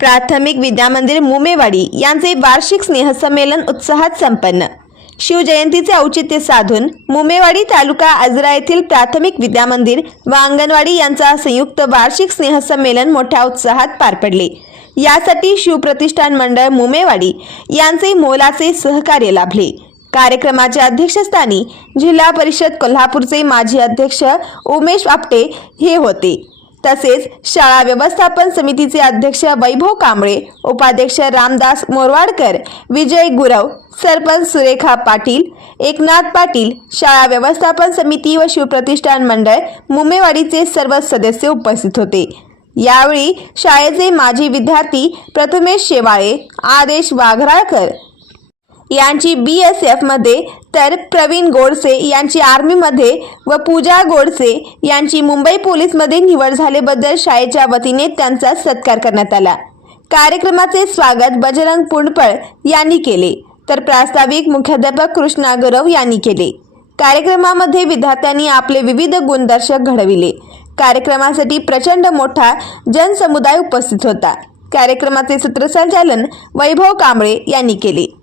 प्राथमिक विद्यामंदिर मुमेवाडी यांचे वार्षिक स्नेहसंमेलन उत्साहात संपन्न। शिवजयंतीचे औचित्य साधून मुमेवाडी तालुका आजरा येथील प्राथमिक विद्यामंदिर व अंगणवाडी यांचा संयुक्त वार्षिक स्नेहसंमेलन मोठ्या उत्साहात पार पडले। यासाठी शिवप्रतिष्ठान मंडळ मुमेवाडी यांचे मोलाचे सहकार्य लाभले। कार्यक्रमाच्या अध्यक्षस्थानी जिल्हा परिषद कोल्हापूरचे माजी अध्यक्ष उमेश आपटे हे होते। तसेच शाळा व्यवस्थापन समितीचे अध्यक्ष वैभव कांबळे, उपाध्यक्ष रामदास मोरवाडकर, विजय गुरव, सरपंच सुरेखा पाटील, एकनाथ पाटील, शाळा व्यवस्थापन समिती व शिवप्रतिष्ठान मंडळ मुमेवाडीचे सर्व सदस्य उपस्थित होते। यावेळी शाळेचे माजी विद्यार्थी प्रथमेश शेवाळे, आदेश वाघराळकर यांची BSF मध्ये, तर प्रवीण गोडसे यांची आर्मी मध्ये व पूजा गोडसे यांची मुंबई पोलीस मध्ये निवड झाल्याबद्दल शाळेच्या वतीने त्यांचा सत्कार करण्यात आला। कार्यक्रमाचे स्वागत बजरंग पुंडपळ यांनी केले, तर प्रास्ताविक मुख्याध्यापक कृष्णा गौरव यांनी केले। कार्यक्रमामध्ये विद्यार्थ्यांनी आपले विविध गुणदर्शक घडविले। कार्यक्रमासाठी प्रचंड मोठा जनसमुदाय उपस्थित होता। कार्यक्रमाचे सूत्रसंचालन वैभव कांबळे यांनी केले।